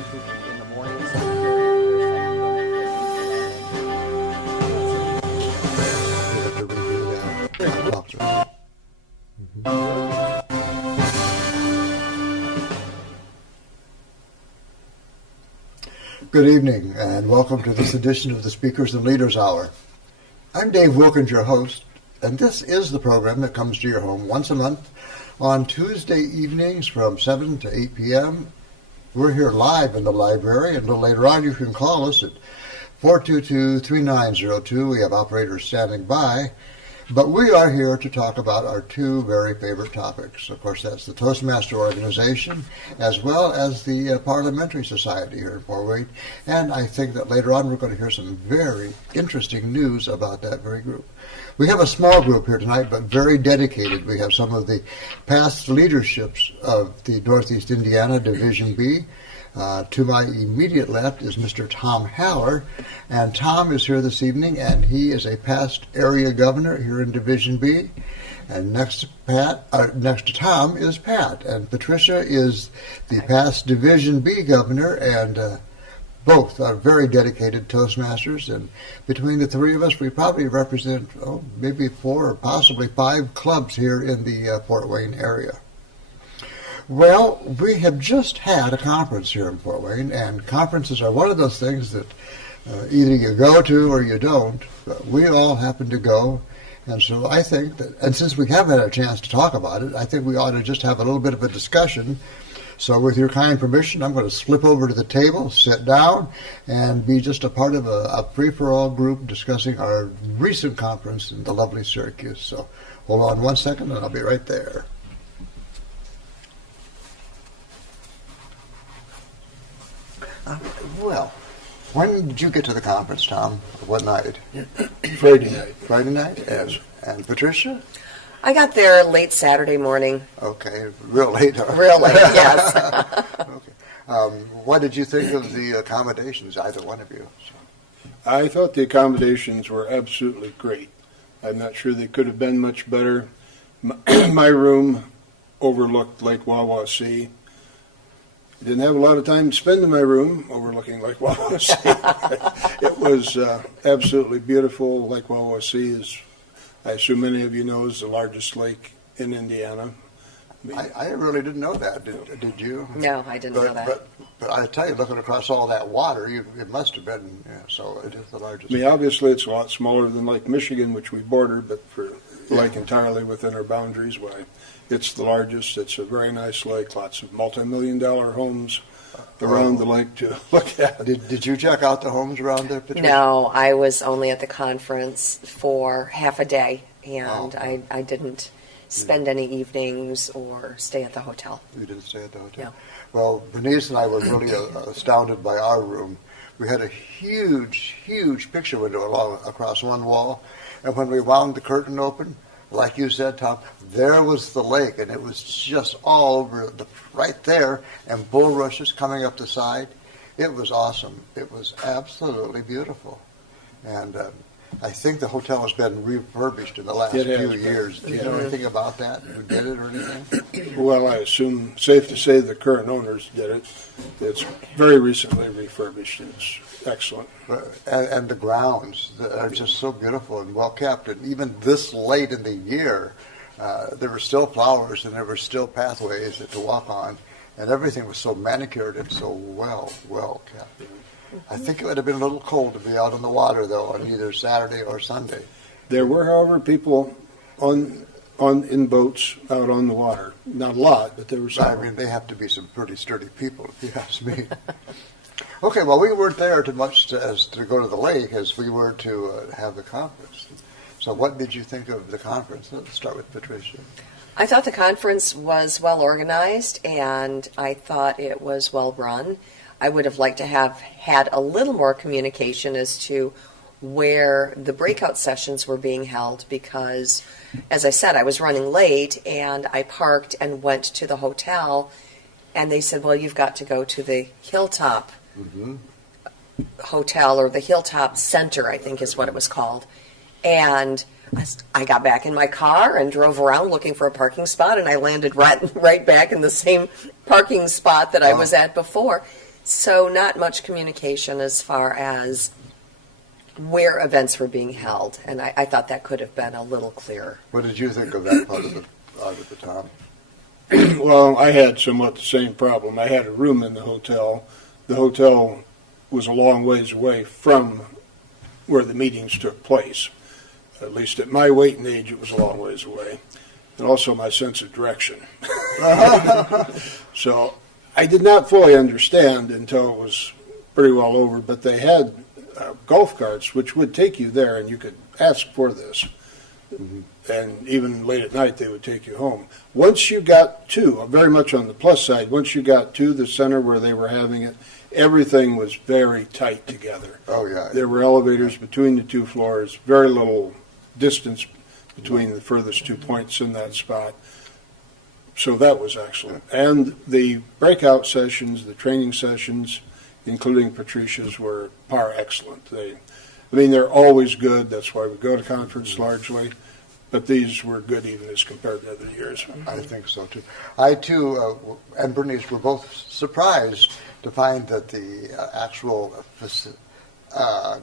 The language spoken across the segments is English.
in the mornings. Good evening, and welcome to this edition of the Speakers and Leaders Hour. I'm Dave Wilkins, your host, and this is the program that comes to your home once a month on Tuesday evenings from 7 to 8 p.m. We're here live in the library, and a little later on you can call us at 422-3902. We have operators standing by. But we are here to talk about our two very favorite topics. Of course, that's the Toastmaster organization, as well as the Parliamentary Society here in Fort Wayne. And I think that later on we're going to hear some very interesting news about that very group. We have a small group here tonight, but very dedicated. We have some of the past leaderships of the Northeast Indiana Division B. To my immediate left is Mr. Tom Haller, and Tom is here this evening, and he is a past area governor here in Division B. And next to Tom is Pat, and Patricia is the past Division B governor, and both are very dedicated Toastmasters. And between the three of us, we probably represent maybe 4 or possibly 5 clubs here in the Fort Wayne area. Well, we have just had a conference here in Fort Wayne, and conferences are one of those things that either you go to or you don't. But we all happen to go, and so I think that, and since we haven't had a chance to talk about it, I think we ought to just have a little bit of a discussion. So with your kind permission, I'm going to slip over to the table, sit down, and be just a part of a free-for-all group discussing our recent conference in the lovely Syracuse. So hold on one second, and I'll be right there. Well, when did you get to the conference, Tom? What night? Friday night. Friday night? Yes. And Patricia? I got there late Saturday morning. Okay, real late. Huh? Real late, yes. Okay. What did you think of the accommodations, either one of you? I thought the accommodations were absolutely great. I'm not sure they could have been much better. My room overlooked Lake Wawasee. Didn't have a lot of time to spend in my room overlooking Lake Wawasee. It was absolutely beautiful. Lake Wawasee is, I assume many of you know, is the largest lake in Indiana. I really didn't know that. Did you? No, I didn't know that. But I tell you, looking across all that water, it must have been, so it is the largest. I mean, obviously it's a lot smaller than Lake Michigan, which we border, but for lake entirely within our boundaries, why it's the largest. It's a very nice lake, lots of multi-million-dollar homes around the lake to look at. Did you check out the homes around there, Patricia? No, I was only at the conference for half a day, and I didn't spend any evenings or stay at the hotel. You didn't stay at the hotel? No. Well, Bernice and I were really astounded by our room. We had a huge, huge picture window across one wall, and when we wound the curtain open, like you said, Tom, there was the lake, and it was just all over right there, and bulrushes coming up the side. It was awesome. It was absolutely beautiful. And I think the hotel has been refurbished in the last few years. Do you know anything about that? Who did it or anything? Well, I assume safe to say the current owners did it. It's very recently refurbished. It's excellent. And the grounds are just so beautiful and well kept. And even this late in the year, there were still flowers and there were still pathways to walk on. And everything was so manicured and so well kept. I think it would have been a little cold to be out on the water, though, on either Saturday or Sunday. There were, however, people in boats out on the water. Not a lot, but there were some. I mean, they have to be some pretty sturdy people, if you ask me. Okay, well, we weren't there as much as to go to the lake as we were to have the conference. So what did you think of the conference? Let's start with Patricia. I thought the conference was well organized, and I thought it was well run. I would have liked to have had a little more communication as to where the breakout sessions were being held because, as I said, I was running late and I parked and went to the hotel and they said, well, you've got to go to the Hilltop Hotel or the Hilltop Center, I think is what it was called. And I got back in my car and drove around looking for a parking spot and I landed right back in the same parking spot that I was at before. So not much communication as far as where events were being held, and I thought that could have been a little clearer. What did you think of that part of the Tom? Well, I had somewhat the same problem. I had a room in the hotel. The hotel was a long ways away from where the meetings took place. At least at my weight and age, it was a long ways away. And also my sense of direction. So I did not fully understand until it was pretty well over, but they had golf carts which would take you there, and you could ask for this. Mm-hmm. And even late at night, they would take you home. Once you got to, very much on the plus side, once you got to the center where they were having it, everything was very tight together. Oh, yeah. There were elevators between the two floors, very little distance between the furthest 2 points in that spot. So that was excellent. And the breakout sessions, the training sessions, including Patricia's, were par excellent. They're always good. That's why we go to conference largely. But these were good even as compared to other years. I think so, too. I, too, and Bernice were both surprised to find that the actual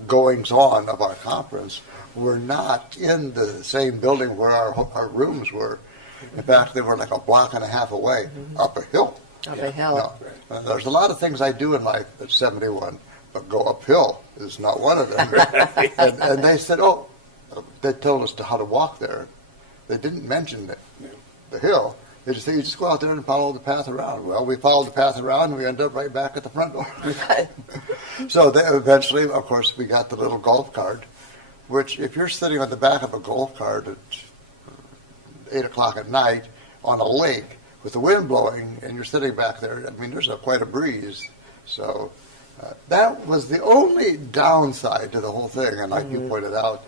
goings-on of our conference were not in the same building where our rooms were. In fact, they were like a block and a half away, up a hill. Up a hill. No, there's a lot of things I do in life at 71, but go uphill is not one of them. and they said, they told us how to walk there. They didn't mention the hill. They just said, you just go out there and follow the path around. Well, we followed the path around, and we ended up right back at the front door. So eventually, of course, we got the little golf cart, which if you're sitting on the back of a golf cart at 8 o'clock at night on a lake with the wind blowing, and you're sitting back there, I mean, there's quite a breeze. So that was the only downside to the whole thing. And like you pointed out,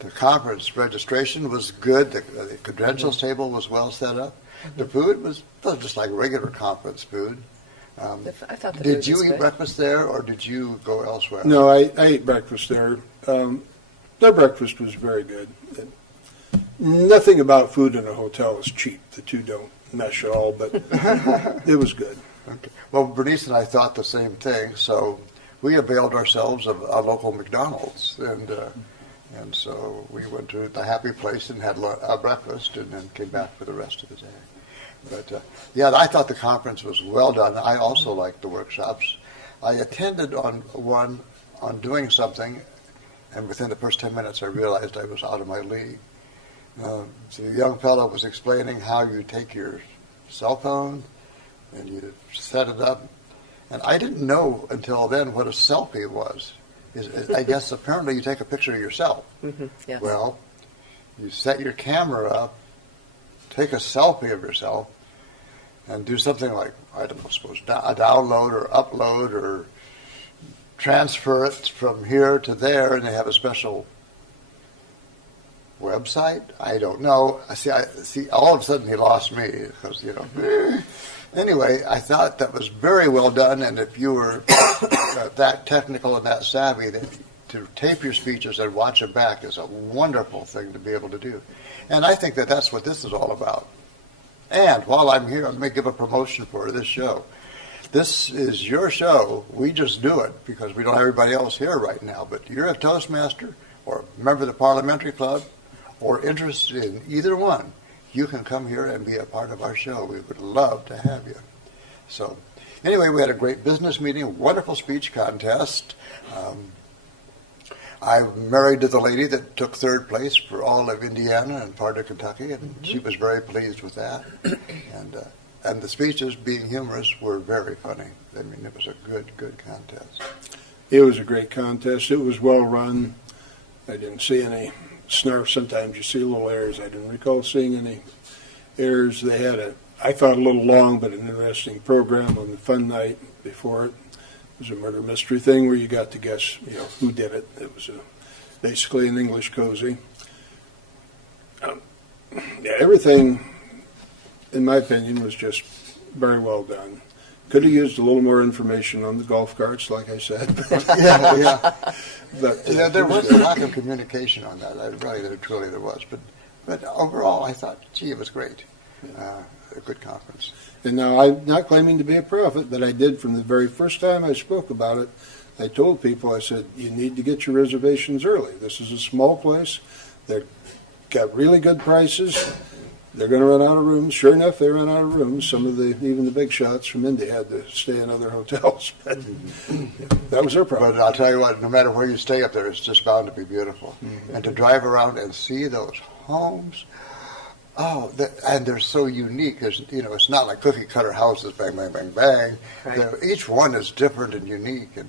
the conference registration was good. The credentials table was well set up. The food was just like regular conference food. I thought the Did food you was eat good. breakfast there, or did you go elsewhere? No, I ate breakfast there. Their breakfast was very good. Nothing about food in a hotel is cheap. The two don't mesh at all, but it was good. Okay. Well, Bernice and I thought the same thing, so we availed ourselves of a local McDonald's, and so we went to the happy place and had breakfast, and then came back for the rest of the day. But yeah, I thought the conference was well done. I also liked the workshops. I attended on one on doing something, and within the first 10 minutes I realized I was out of my league. So the young fellow was explaining how you take your cell phone and you set it up. And I didn't know until then what a selfie was. I guess apparently you take a picture of yourself. Mm-hmm. Yes. Well, you set your camera up, take a selfie of yourself, and do something like, I don't know, suppose a download or upload or transfer it from here to there, and they have a special website? I don't know. See, all of a sudden he lost me because, Anyway, I thought that was very well done, and if you were that technical and that savvy, that to tape your speeches and watch them back is a wonderful thing to be able to do. And I think that that's what this is all about. And while I'm here, let me give a promotion for this show. This is your show. We just do it because we don't have everybody else here right now. But you're a Toastmaster or a member of the Parliamentary Club or interested in either one, you can come here and be a part of our show. We would love to have you. So anyway, we had a great business meeting, wonderful speech contest. I'm married to the lady that took third place for all of Indiana and part of Kentucky, and she was very pleased with that. And the speeches, being humorous, were very funny. I mean, it was a good contest. It was a great contest. It was well run. I didn't see any snarf. Sometimes you see little errors. I didn't recall seeing any errors. They had I thought a little long, but an interesting program on the fun night before it. It was a murder mystery thing where you got to guess, who did it. It was basically an English cozy. Everything, in my opinion, was just very well done. Could have used a little more information on the golf carts, like I said. Yeah. But There was a lack of communication on that. Truly there was. But overall, I thought, gee, it was great. a good conference. And now, I'm not claiming to be a prophet, but I did from the very first time I spoke about it. I told people, I said, you need to get your reservations early. This is a small place. They've got really good prices. They're going to run out of rooms. Sure enough, they ran out of rooms. Some of even the big shots from Indy had to stay in other hotels. But that was their problem. But I'll tell you what, no matter where you stay up there, it's just bound to be beautiful. Mm-hmm. And to drive around and see those homes, and they're so unique. It's not like cookie cutter houses, bang, bang, bang, bang. Right. Each one is different and unique. And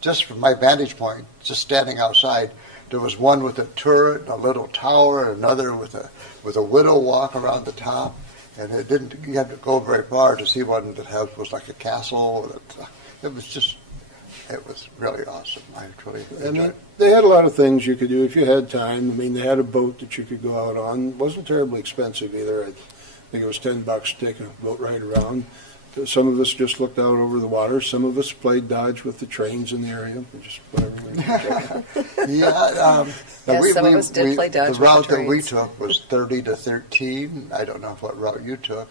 just from my vantage point, just standing outside, there was one with a turret, a little tower, another with a widow walk around the top, and you had to go very far to see one that was like a castle. It was really awesome. I truly enjoyed it. They had a lot of things you could do if you had time. I mean, they had a boat that you could go out on. It wasn't terribly expensive either. I think it was $10 to take a boat ride around. Some of us just looked out over the water. Some of us played dodge with the trains in the area. Just whatever we could. Yeah. Some of us did play dodge with the route that trains. we took was 30 to 13. I don't know what route you took,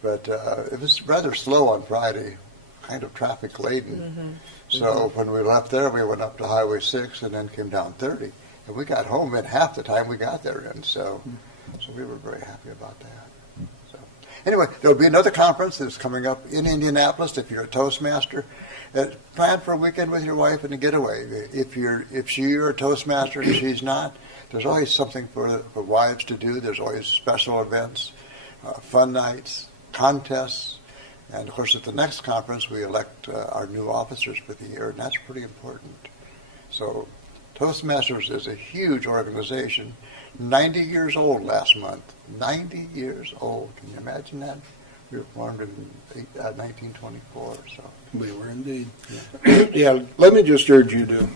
but it was rather slow on Friday, kind of traffic laden. Mm-hmm. So when we left there, we went up to Highway 6 and then came down 30. And we got home in half the time we got there in. So we were very happy about that. Anyway, there will be another conference that's coming up in Indianapolis. If you're a Toastmaster, plan for a weekend with your wife and a getaway. If you're a Toastmaster and she's not, there's always something for wives to do. There's always special events, fun nights, contests, and of course at the next conference we elect our new officers for the year, and that's pretty important. So Toastmasters is a huge organization. 90 years old last month. 90 years old. Can you imagine that? We were formed in 1924. So We were indeed. Yeah, let me just urge you to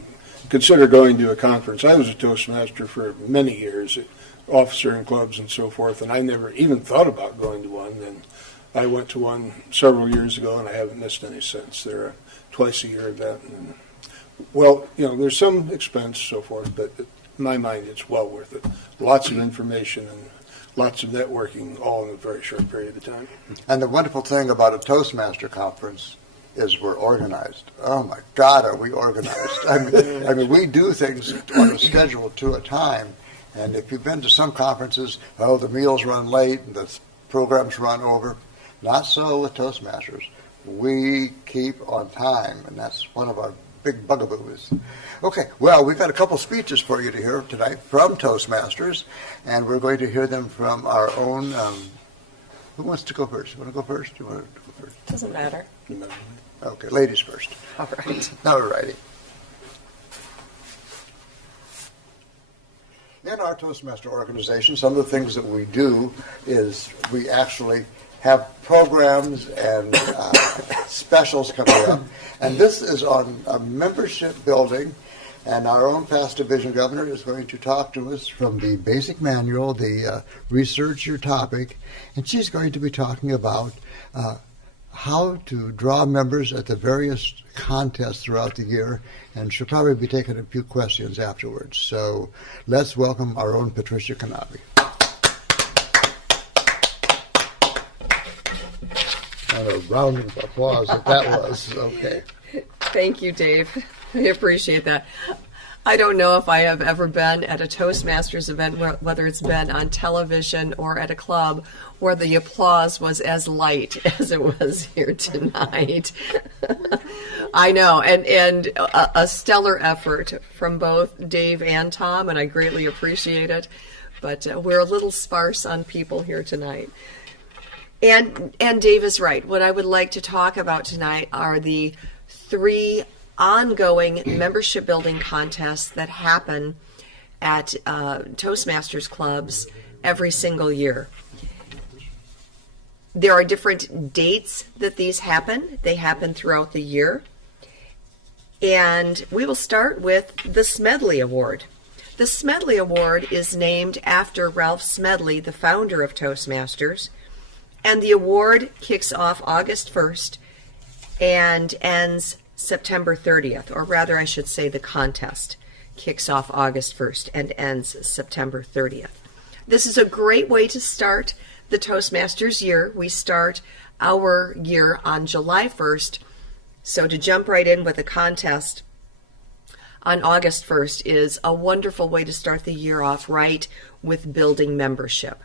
consider going to a conference. I was a Toastmaster for many years, officer in clubs and so forth, and I never even thought about going to one. And I went to one several years ago, and I haven't missed any since. They're a twice-a-year event. And, well, there's some expense, so forth, but in my mind, it's well worth it. Lots of information and lots of networking, all in a very short period of time. And the wonderful thing about a Toastmaster conference is we're organized. Oh my God, are we organized? I mean, we do things on a schedule to a time. And if you've been to some conferences, the meals run late and the programs run over. Not so with Toastmasters. We keep on time, and that's one of our big bugaboos. Okay, well, we've got a couple speeches for you to hear tonight from Toastmasters, and we're going to hear them from our own. Who wants to go first? You want to go first? You want to go first? Doesn't matter. Okay, ladies first. All right. All righty. In our Toastmaster organization, some of the things that we do is we actually have programs and specials coming up. And this is on a membership building, and our own past division governor is going to talk to us from the basic manual, the research your topic, and she's going to be talking about how to draw members at the various contests throughout the year, and she'll probably be taking a few questions afterwards. So let's welcome our own Patricia Knaebe. And a round of applause that was. Okay. Thank you, Dave. I appreciate that. I don't know if I have ever been at a Toastmasters event, whether it's been on television or at a club, where the applause was as light as it was here tonight. I know, and a stellar effort from both Dave and Tom, and I greatly appreciate it. But we're a little sparse on people here tonight. And Dave is right. What I would like to talk about tonight are the 3 ongoing membership building contests that happen at Toastmasters clubs every single year. There are different dates that these happen. They happen throughout the year. And we will start with the Smedley Award. The Smedley Award is named after Ralph Smedley, the founder of Toastmasters. And the award kicks off August 1st and ends September 30th, or rather I should say the contest kicks off August 1st and ends September 30th. This is a great way to start the Toastmasters year. We start our year on July 1st. So to jump right in with a contest on August 1st is a wonderful way to start the year off right with building membership.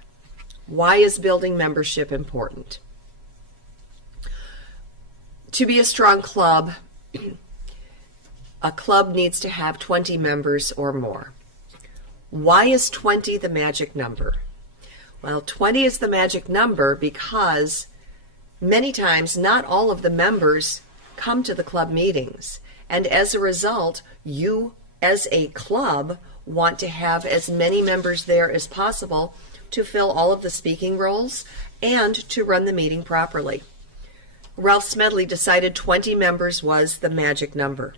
Why is building membership important? To be a strong club, a club needs to have 20 members or more. Why is 20 the magic number? Well, 20 is the magic number because many times not all of the members come to the club meetings. And as a result, you as a club want to have as many members there as possible to fill all of the speaking roles and to run the meeting properly. Ralph Smedley decided 20 members was the magic number.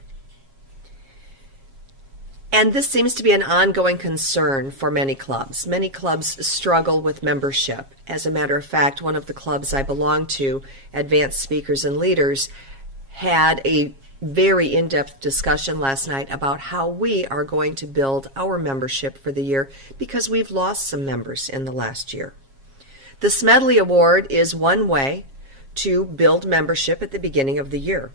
And this seems to be an ongoing concern for many clubs. Many clubs struggle with membership. As a matter of fact, one of the clubs I belong to, Advanced Speakers and Leaders, had a very in-depth discussion last night about how we are going to build our membership for the year because we've lost some members in the last year. The Smedley Award is one way to build membership at the beginning of the year.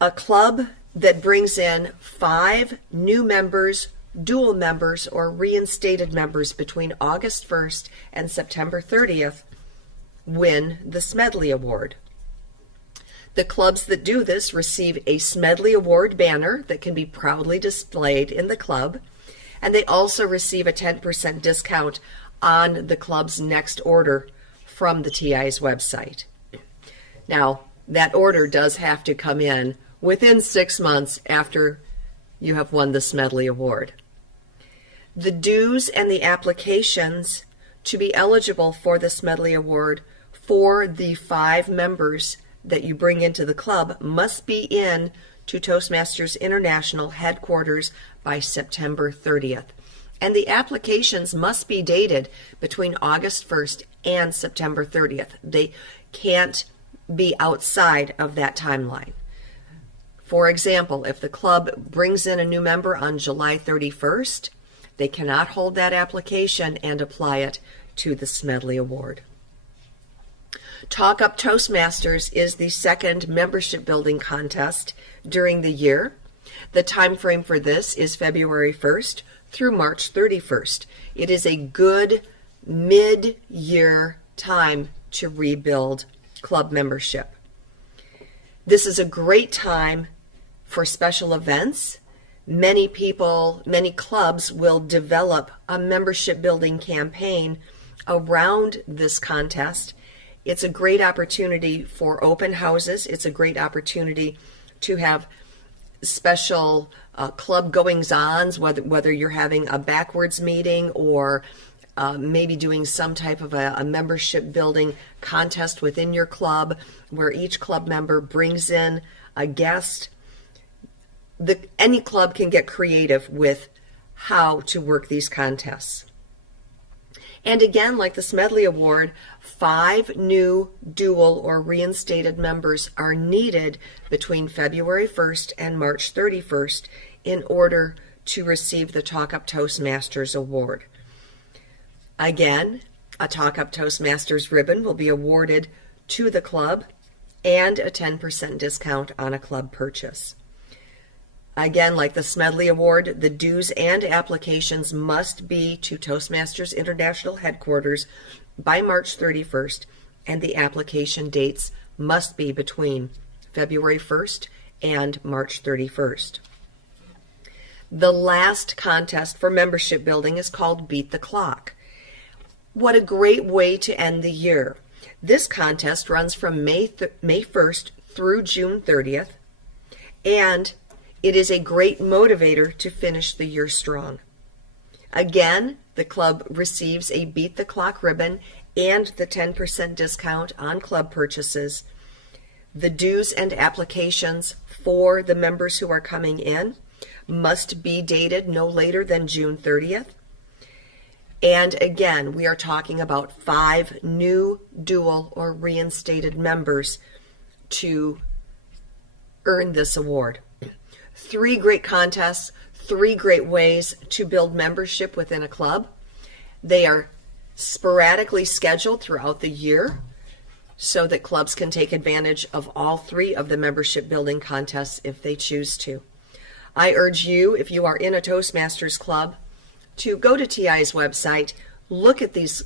A club that brings in 5 new members, dual members, or reinstated members between August 1st and September 30th win the Smedley Award. The clubs that do this receive a Smedley Award banner that can be proudly displayed in the club, and they also receive a 10% discount on the club's next order from the TI's website. Now, that order does have to come in within 6 months after you have won the Smedley Award. The dues and the applications to be eligible for the Smedley Award for the 5 members that you bring into the club must be in to Toastmasters International headquarters by September 30th. And the applications must be dated between August 1st and September 30th. They can't be outside of that timeline. For example, if the club brings in a new member on July 31st, they cannot hold that application and apply it to the Smedley Award. Talk Up Toastmasters is the second membership building contest during the year. The time frame for this is February 1st through March 31st. It is a good mid-year time to rebuild club membership. This is a great time for special events. Many clubs will develop a membership building campaign around this contest. It's a great opportunity for open houses. It's a great opportunity to have special club goings-ons, whether you're having a backwards meeting or maybe doing some type of a membership building contest within your club where each club member brings in a guest. Any club can get creative with how to work these contests. And again, like the Smedley Award, 5 new dual or reinstated members are needed between February 1st and March 31st in order to receive the Talk Up Toastmasters Award. Again, a Talk Up Toastmasters ribbon will be awarded to the club and a 10% discount on a club purchase. Again, like the Smedley Award, the dues and applications must be to Toastmasters International headquarters by March 31st, and the application dates must be between February 1st and March 31st. The last contest for membership building is called Beat the Clock. What a great way to end the year. This contest runs from May 1st through June 30th, and it is a great motivator to finish the year strong. Again, the club receives a Beat the Clock ribbon and the 10% discount on club purchases. The dues and applications for the members who are coming in must be dated no later than June 30th. And again, we are talking about 5 new dual or reinstated members to earn this award. 3 great contests, 3 great ways to build membership within a club. They are sporadically scheduled throughout the year so that clubs can take advantage of all 3 of the membership building contests if they choose to. I urge you, if you are in a Toastmasters club, to go to TI's website, look at these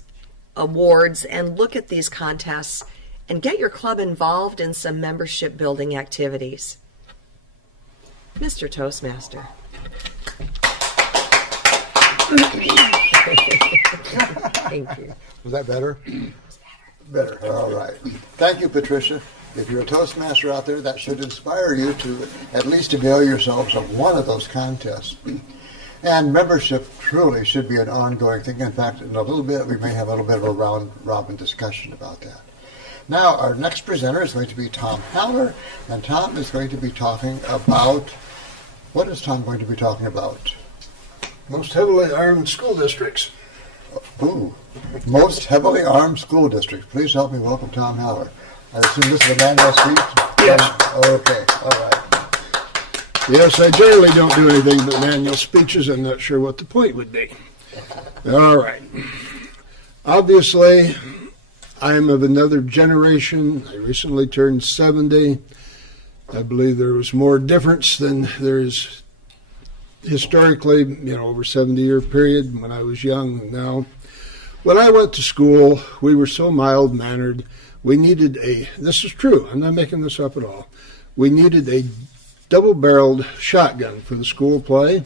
awards and look at these contests and get your club involved in some membership building activities. Mr. Toastmaster. Thank you. Was that better? Better. All right. Thank you, Patricia. If you're a Toastmaster out there, that should inspire you to at least avail yourselves of one of those contests. And membership truly should be an ongoing thing. In fact, in a little bit, we may have a little bit of a round-robin discussion about that. Now, our next presenter is going to be Tom Haller, and Tom is going to be talking about, what is Tom going to be talking about? Most heavily armed school districts. Ooh, most heavily armed school districts. Please help me welcome Tom Haller. I assume this is a manual speech? Yes. Okay, all right. Yes, I generally don't do anything but manual speeches. I'm not sure what the point would be. All right. Obviously, I am of another generation. I recently turned 70. I believe there was more difference than there is historically, over a 70-year period when I was young and now. When I went to school, we were so mild-mannered. We needed this is true, I'm not making this up at all. We needed a double-barreled shotgun for the school play.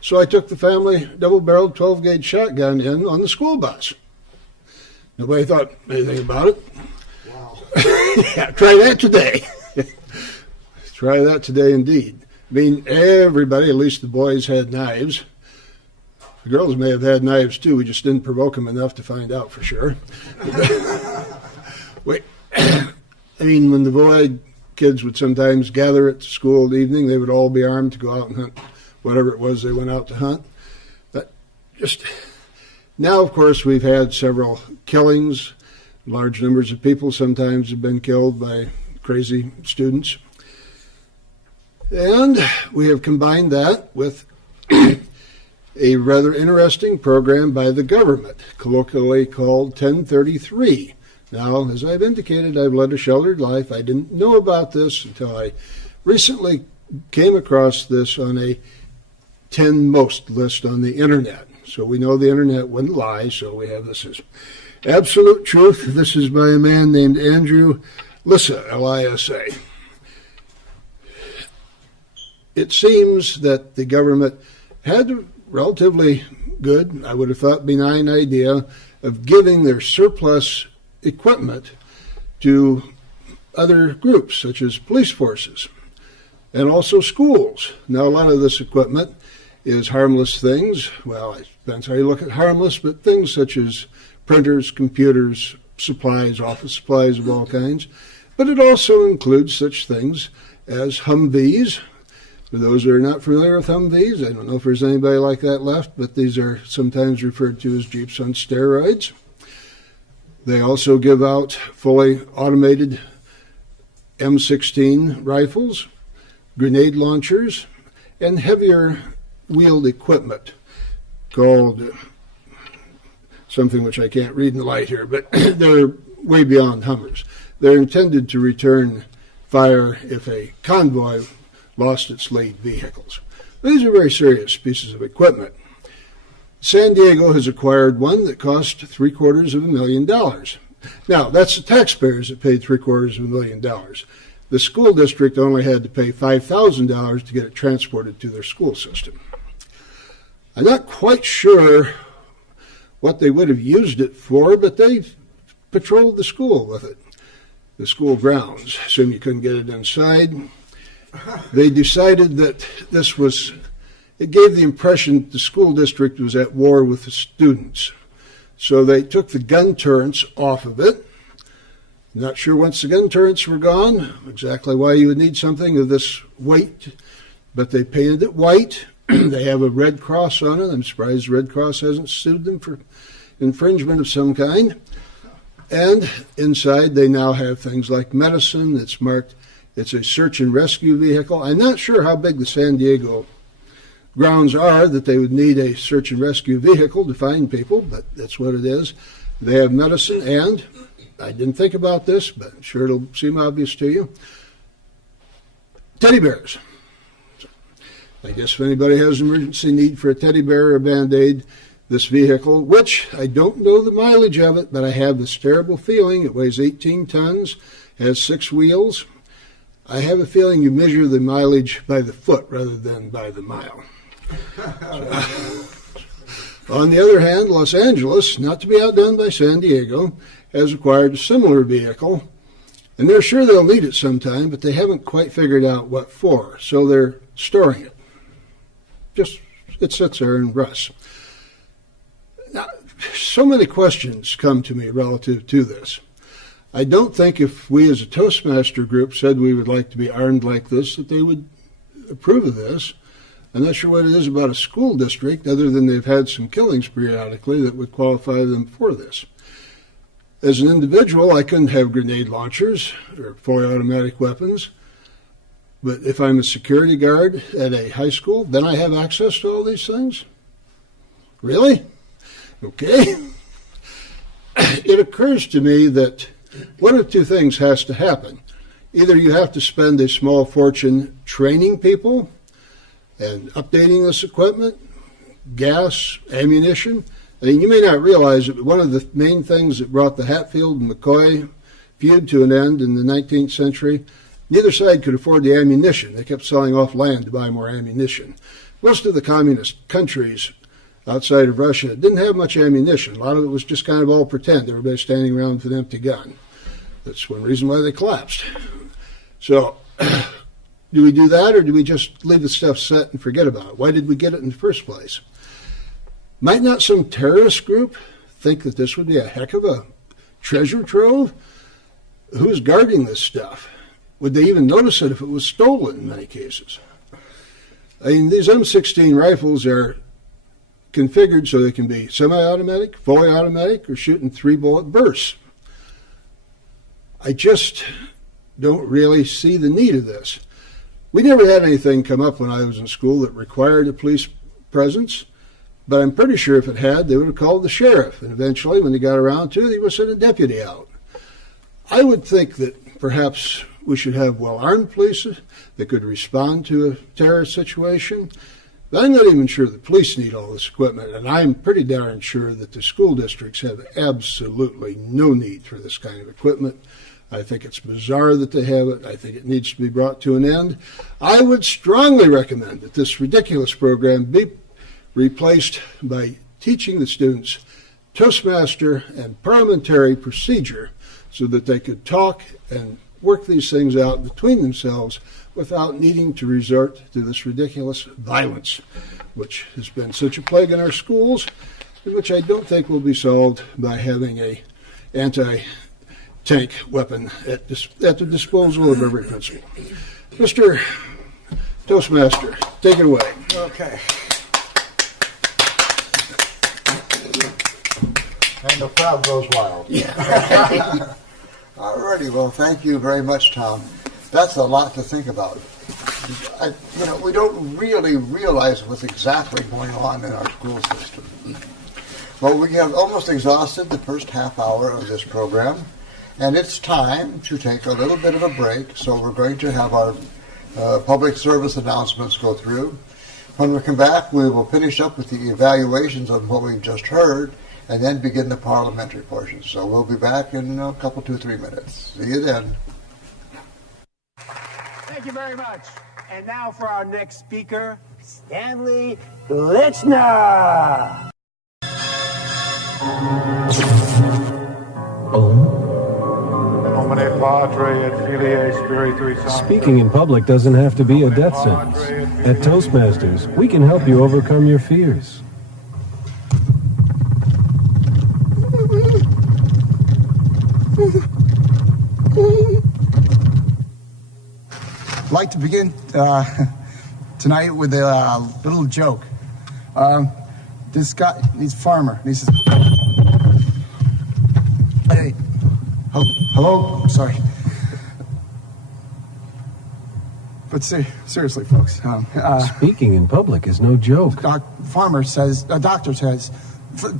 So I took the family double-barreled 12-gauge shotgun in on the school bus. Nobody thought anything about it. Wow. Yeah, try that today. Try that today indeed. I mean, everybody, at least the boys, had knives. The girls may have had knives too. We just didn't provoke them enough to find out for sure. Wait, I mean, when the kids would sometimes gather at school in the evening, they would all be armed to go out and hunt whatever it was they went out to hunt. But just now, of course, we've had several killings. Large numbers of people sometimes have been killed by crazy students. And we have combined that with a rather interesting program by the government, colloquially called 1033. Now, as I've indicated, I've led a sheltered life. I didn't know about this until I recently came across this on a 10 most list on the internet. So we know the internet wouldn't lie, so we have this as absolute truth. This is by a man named Andrew Lissa, L-I-S-A. It seems that the government had a relatively good, I would have thought benign idea of giving their surplus equipment to other groups, such as police forces, and also schools. Now, a lot of this equipment is harmless things. Well, it depends how you look at harmless, but things such as printers, computers, supplies, office supplies of all kinds. But it also includes such things as Humvees. For those who are not familiar with Humvees, I don't know if there's anybody like that left, but these are sometimes referred to as Jeeps on steroids. They also give out fully automated M16 rifles, grenade launchers, and heavier wheeled equipment called something which I can't read in the light here, but they're way beyond Hummers. They're intended to return fire if a convoy lost its laid vehicles. These are very serious pieces of equipment. San Diego has acquired one that cost $750,000. Now, that's the taxpayers that paid $750,000. The school district only had to pay $5,000 to get it transported to their school system. I'm not quite sure what they would have used it for, but they patrolled the school with it, the school grounds. Assume you couldn't get it inside. They decided that it gave the impression that the school district was at war with the students. So they took the gun turrets off of it. Not sure once the gun turrets were gone exactly why you would need something of this weight, but they painted it white. They have a red cross on it. I'm surprised the Red Cross hasn't sued them for infringement of some kind. And inside they now have things like medicine that's marked. It's a search and rescue vehicle. I'm not sure how big the San Diego grounds are that they would need a search and rescue vehicle to find people, but that's what it is. They have medicine, and I didn't think about this, but I'm sure it'll seem obvious to you. Teddy bears. So I guess if anybody has an emergency need for a teddy bear or a Band-Aid, this vehicle, which I don't know the mileage of it, but I have this terrible feeling it weighs 18 tons, has 6 wheels. I have a feeling you measure the mileage by the foot rather than by the mile. On the other hand, Los Angeles, not to be outdone by San Diego, has acquired a similar vehicle, and they're sure they'll need it sometime, but they haven't quite figured out what for, so they're storing it. Just, it sits there and rusts. Now, so many questions come to me relative to this. I don't think if we as a Toastmaster group said we would like to be armed like this, that they would approve of this. I'm not sure what it is about a school district, other than they've had some killings periodically, that would qualify them for this. As an individual, I couldn't have grenade launchers or fully automatic weapons. But if I'm a security guard at a high school, then I have access to all these things? Really? Okay. It occurs to me that one of two things has to happen. Either you have to spend a small fortune training people and updating this equipment, gas, ammunition. I mean, you may not realize it, but one of the main things that brought the Hatfield and McCoy feud to an end in the 19th century, neither side could afford the ammunition. They kept selling off land to buy more ammunition. Most of the communist countries outside of Russia didn't have much ammunition. A lot of it was just kind of all pretend. Everybody standing around with an empty gun. That's one reason why they collapsed. So, do we do that, or do we just leave the stuff set and forget about it? Why did we get it in the first place? Might not some terrorist group think that this would be a heck of a treasure trove? Who's guarding this stuff? Would they even notice it if it was stolen in many cases? I mean, these M16 rifles are configured so they can be semi-automatic, fully automatic, or shoot in 3-bullet bursts. I just don't really see the need of this. We never had anything come up when I was in school that required a police presence, but I'm pretty sure if it had, they would have called the sheriff, and eventually, when they got around to it, they would send a deputy out. I would think that perhaps we should have well-armed police that could respond to a terrorist situation. But I'm not even sure the police need all this equipment, and I'm pretty darn sure that the school districts have absolutely no need for this kind of equipment. I think it's bizarre that they have it. I think it needs to be brought to an end. I would strongly recommend that this ridiculous program be replaced by teaching the students Toastmaster and parliamentary procedure so that they could talk and work these things out between themselves without needing to resort to this ridiculous violence, which has been such a plague in our schools, and which I don't think will be solved by having a anti-tank weapon at the disposal of every principal. Mr. Toastmaster, take it away. Okay. And the crowd goes wild. Yeah. All righty. Well, thank you very much, Tom. That's a lot to think about. We don't really realize what's exactly going on in our school system. Well, we have almost exhausted the first half hour of this program, and it's time to take a little bit of a break, so we're going to have our public service announcements go through. When we come back, we will finish up with the evaluations of what we've just heard, and then begin the parliamentary portion. So we'll be back in a couple, 2-3 minutes. See you then. Thank you very much. And now for our next speaker, Stanley Lichner. Speaking in public doesn't have to be a death sentence. At Toastmasters, we can help you overcome your fears. I'd like to begin tonight with a little joke. This guy, he's a farmer, and he says, "Hey, hello, sorry. But seriously, folks, Speaking in public is no joke. doctor says,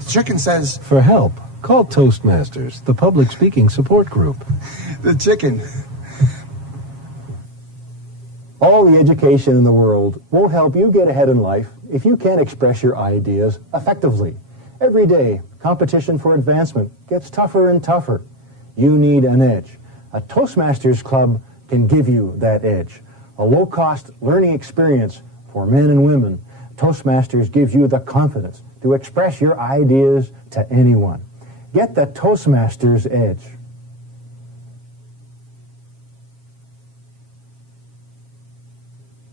chicken says, For help, call Toastmasters, the public speaking support group. the chicken. All the education in the world won't help you get ahead in life if you can't express your ideas effectively. Every day, competition for advancement gets tougher and tougher. You need an edge. A Toastmasters club can give you that edge. A low-cost learning experience for men and women. Toastmasters gives you the confidence to express your ideas to anyone. Get the Toastmasters edge.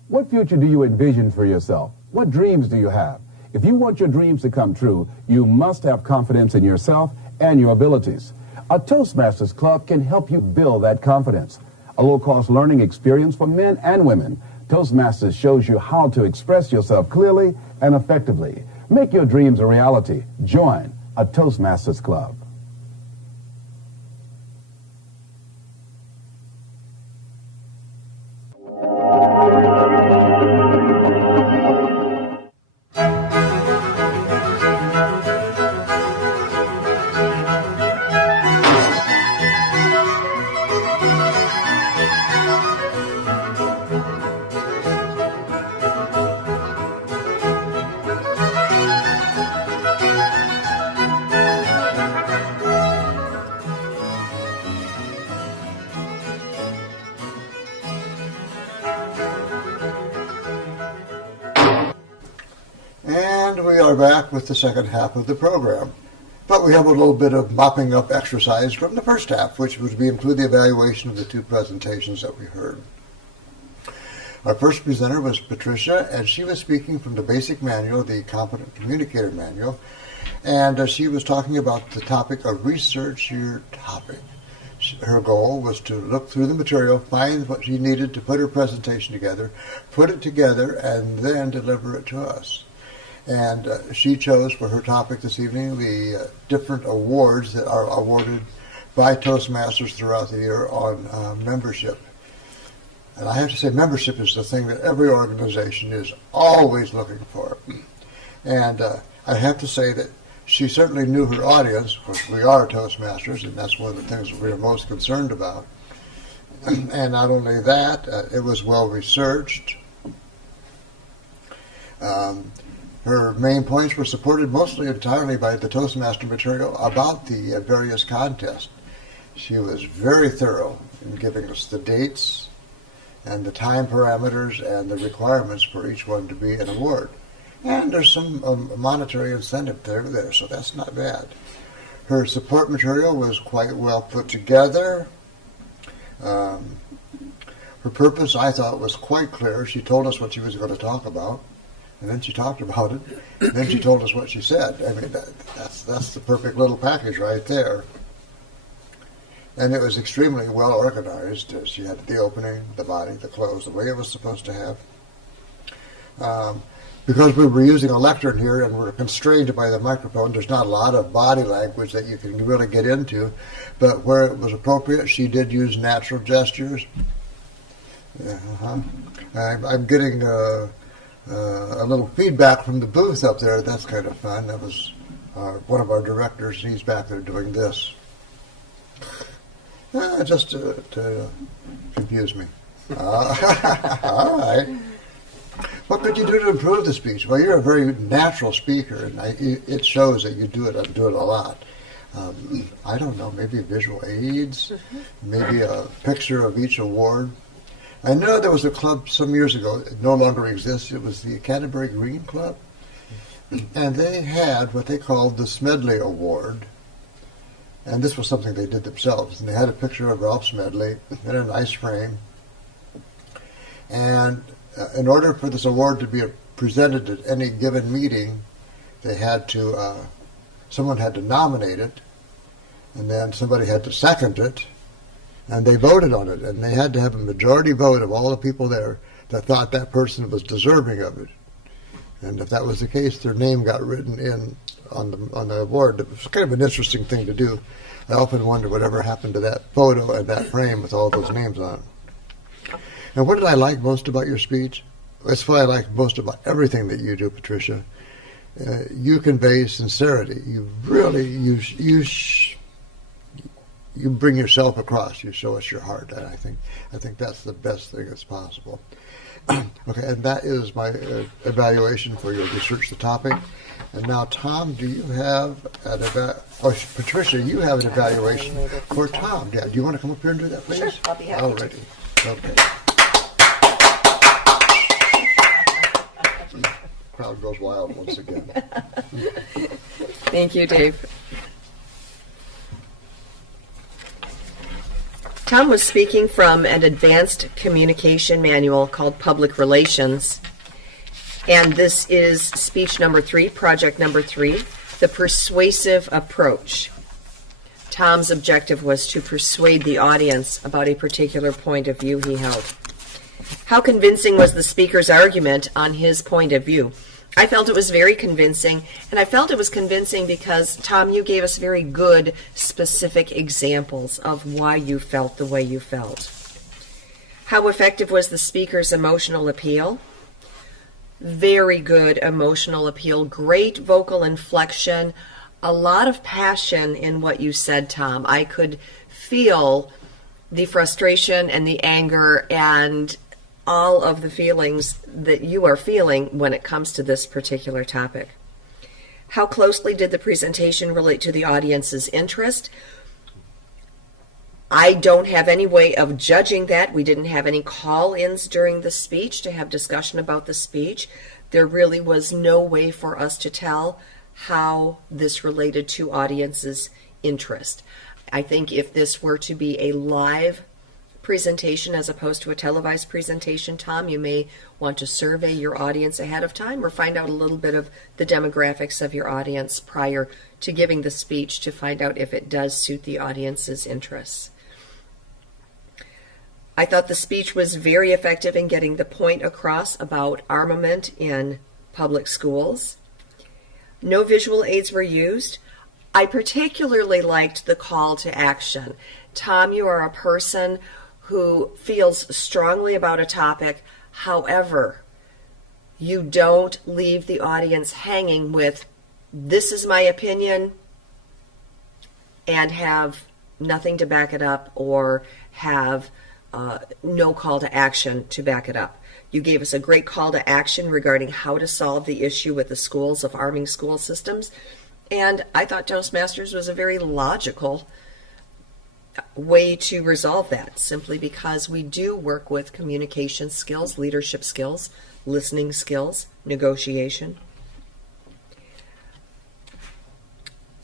What future do you envision for yourself? What dreams do you have? If you want your dreams to come true, you must have confidence in yourself and your abilities. A Toastmasters Club can help you build that confidence. A low-cost learning experience for men and women. Toastmasters shows you how to express yourself clearly and effectively. Make your dreams a reality. Join a Toastmasters Club. And we are back with the second half of the program. But we have a little bit of mopping up exercise from the first half, which would include the evaluation of the two presentations that we heard. Our first presenter was Patricia, and she was speaking from the basic manual, the Competent Communicator Manual, and she was talking about the topic of research your topic. Her goal was to look through the material, find what she needed to put her presentation together, put it together, and then deliver it to us. And she chose for her topic this evening the different awards that are awarded by Toastmasters throughout the year on membership. And I have to say, membership is the thing that every organization is always looking for. And I have to say that she certainly knew her audience. Of course, we are Toastmasters, and that's one of the things that we're most concerned about. And not only that, it was well researched. Her main points were supported mostly entirely by the Toastmaster material about the various contests. She was very thorough in giving us the dates and the time parameters and the requirements for each one to be an award. And there's some monetary incentive there, so that's not bad. Her support material was quite well put together. Her purpose, I thought, was quite clear. She told us what she was going to talk about. And then she talked about it, and then she told us what she said. I mean, that's the perfect little package right there. And it was extremely well organized. She had the opening, the body, the close, the way it was supposed to have. Because we were using a lectern here and we're constrained by the microphone, there's not a lot of body language that you can really get into. But where it was appropriate, she did use natural gestures. I'm getting a little feedback from the booth up there. That's kind of fun. That was one of our directors. He's back there doing this. Just to confuse me. All right. What could you do to improve the speech? Well, you're a very natural speaker, and it shows that you do it a lot. I don't know, maybe visual aids, maybe a picture of each award. I know there was a club some years ago, it no longer exists. It was the Canterbury Green Club, and they had what they called the Smedley Award, and this was something they did themselves, and they had a picture of Ralph Smedley in a nice frame, and in order for this award to be presented at any given meeting, they had to, someone had to nominate it, and then somebody had to second it, and they voted on it, and they had to have a majority vote of all the people there that thought that person was deserving of it. And if that was the case, their name got written in on the award. It was kind of an interesting thing to do. I often wonder whatever happened to that photo and that frame with all those names on it. And what did I like most about your speech? That's what I like most about everything that you do, Patricia. You convey sincerity. You really, you bring yourself across. You show us your heart, and I think that's the best thing that's possible. Okay, and that is my evaluation for your research the topic. And now, Tom, do you have Patricia, you have an evaluation for Tom. Yeah, do you want to come up here and do that, please? Sure, I'll be happy to. Okay. Crowd goes wild once again. Thank you, Dave. Tom was speaking from an advanced communication manual called Public Relations. And this is speech number 3, project number 3, the persuasive approach. Tom's objective was to persuade the audience about a particular point of view he held. How convincing was the speaker's argument on his point of view? I felt it was very convincing, and I felt it was convincing because, Tom, you gave us very good, specific examples of why you felt the way you felt. How effective was the speaker's emotional appeal? Very good emotional appeal, great vocal inflection, a lot of passion in what you said, Tom. I could feel the frustration and the anger and all of the feelings that you are feeling when it comes to this particular topic. How closely did the presentation relate to the audience's interest? I don't have any way of judging that. We didn't have any call-ins during the speech to have discussion about the speech. There really was no way for us to tell how this related to audience's interest. I think if this were to be a live presentation as opposed to a televised presentation, Tom, you may want to survey your audience ahead of time or find out a little bit of the demographics of your audience prior to giving the speech to find out if it does suit the audience's interests. I thought the speech was very effective in getting the point across about armament in public schools. No visual aids were used. I particularly liked the call to action. Tom, you are a person who feels strongly about a topic. However, you don't leave the audience hanging with, this is my opinion, and have nothing to back it up or have no call to action to back it up. You gave us a great call to action regarding how to solve the issue with the schools of arming school systems. And I thought Toastmasters was a very logical way to resolve that, simply because we do work with communication skills, leadership skills, listening skills, negotiation.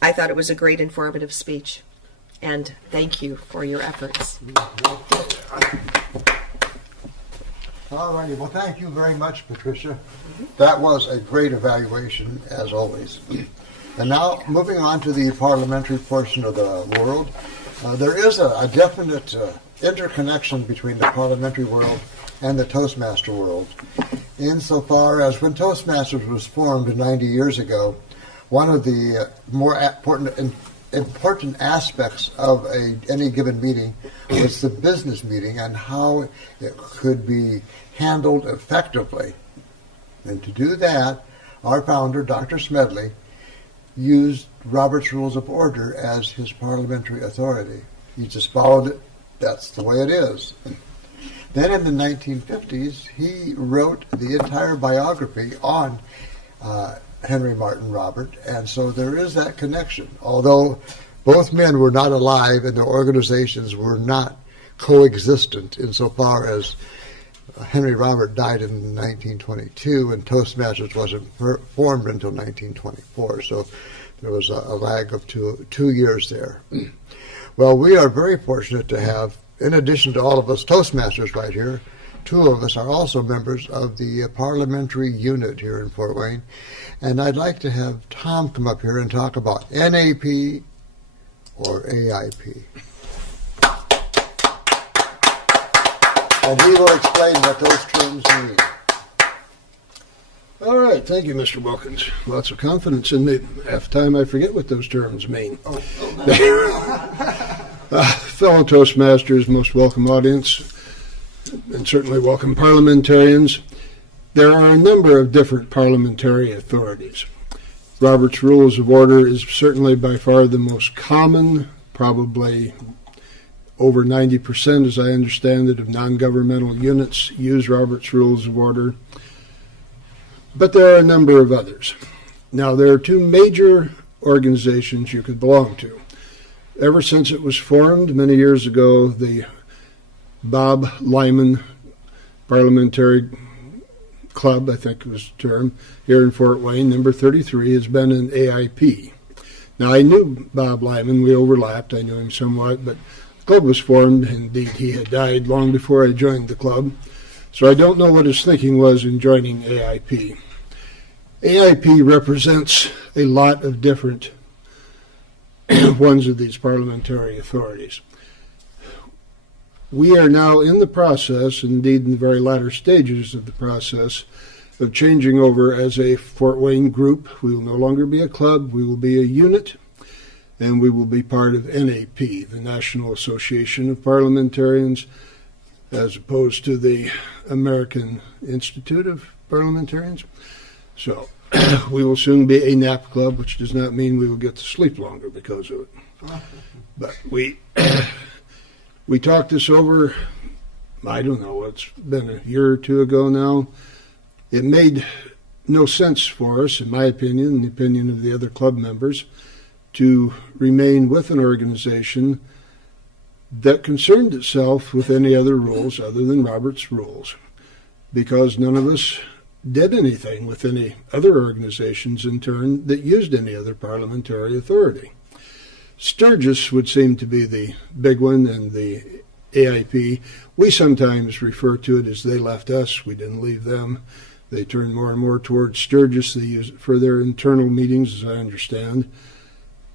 I thought it was a great informative speech, and thank you for your efforts. All righty. Well, thank you very much, Patricia. That was a great evaluation, as always. And now, moving on to the parliamentary portion of the world, there is a definite interconnection between the parliamentary world and the Toastmaster world, insofar as when Toastmasters was formed 90 years ago, one of the more important aspects of any given meeting was the business meeting and how it could be handled effectively. And to do that, our founder, Dr. Smedley, used Robert's Rules of Order as his parliamentary authority. He just followed it. That's the way it is. Then in the 1950s, he wrote the entire biography on Henry Martin Robert, and so there is that connection. Although both men were not alive and their organizations were not coexistent insofar as Henry Robert died in 1922 and Toastmasters wasn't formed until 1924, so there was a lag of two years there. Well, we are very fortunate to have, in addition to all of us Toastmasters right here, two of us are also members of the parliamentary unit here in Fort Wayne, and I'd like to have Tom come up here and talk about NAP or AIP. And he will explain what those terms mean. All right, thank you, Mr. Wilkins. Lots of confidence in me. Half the time I forget what those terms mean. Fellow Toastmasters, most welcome audience, and certainly welcome parliamentarians. There are a number of different parliamentary authorities. Robert's Rules of Order is certainly by far the most common, probably over 90%, as I understand it, of non-governmental units use Robert's Rules of Order. But there are a number of others. Now, there are two major organizations you could belong to. Ever since it was formed many years ago, the Bob Lyman Parliamentary Club, I think was the term, here in Fort Wayne, number 33, has been an AIP. Now, I knew Bob Lyman. We overlapped. I knew him somewhat, but the club was formed. Indeed, he had died long before I joined the club. So I don't know what his thinking was in joining AIP. AIP represents a lot of different ones of these parliamentary authorities. We are now in the process, indeed in the very latter stages of the process, of changing over as a Fort Wayne group. We will no longer be a club, we will be a unit, and we will be part of NAP, the National Association of Parliamentarians, as opposed to the American Institute of Parliamentarians. So we will soon be a NAP club, which does not mean we will get to sleep longer because of it. But we talked this over, I don't know, it's been a year or two ago now. It made no sense for us, in my opinion, and the opinion of the other club members, to remain with an organization that concerned itself with any other rules other than Robert's Rules, because none of us did anything with any other organizations in turn that used any other parliamentary authority. Sturgis would seem to be the big one, and the AIP, we sometimes refer to it as they left us, we didn't leave them. They turned more and more towards Sturgis. They use it for their internal meetings, as I understand.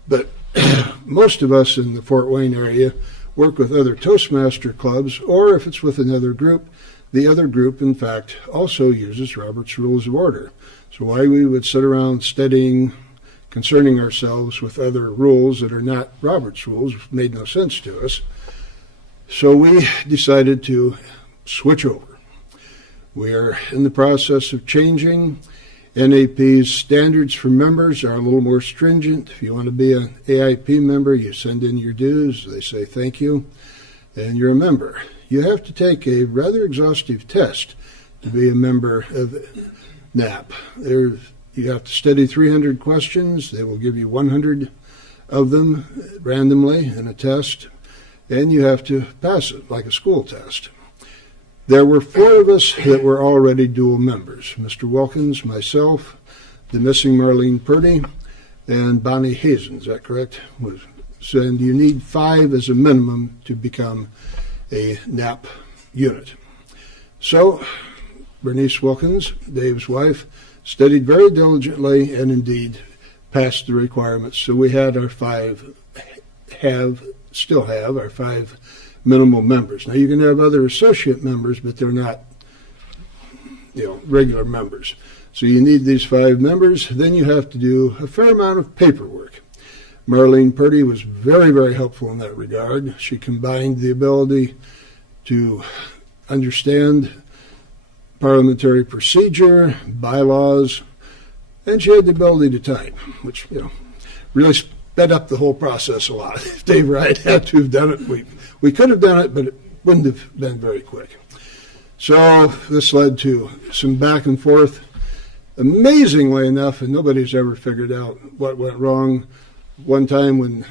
But most of us in the Fort Wayne area work with other Toastmaster clubs, or if it's with another group, the other group, in fact, also uses Robert's Rules of Order. So why we would sit around studying, concerning ourselves with other rules that are not Robert's Rules made no sense to us. So we decided to switch over. We are in the process of changing. NAP's standards for members are a little more stringent. If you want to be an AIP member, you send in your dues, they say thank you, and you're a member. You have to take a rather exhaustive test to be a member of NAP. You have to study 300 questions. They will give you 100 of them randomly in a test, and you have to pass it like a school test. There were 4 of us that were already dual members, Mr. Wilkins, myself, the missing Marlene Purdy, and Bonnie Hazen. Is that correct? And you need 5 as a minimum to become a NAP unit. So Bernice Wilkins, Dave's wife, studied very diligently and indeed passed the requirements. So we had our 5, still have our 5 minimal members. Now you can have other associate members, but they're not, regular members. So you need these 5 members. Then you have to do a fair amount of paperwork. Marlene Purdy was very, very helpful in that regard. She combined the ability to understand parliamentary procedure, bylaws, and she had the ability to type, which, really sped up the whole process a lot. If Dave or I had to have done it, we could have done it, but it wouldn't have been very quick. So this led to some back and forth. Amazingly enough, and nobody's ever figured out what went wrong, one time when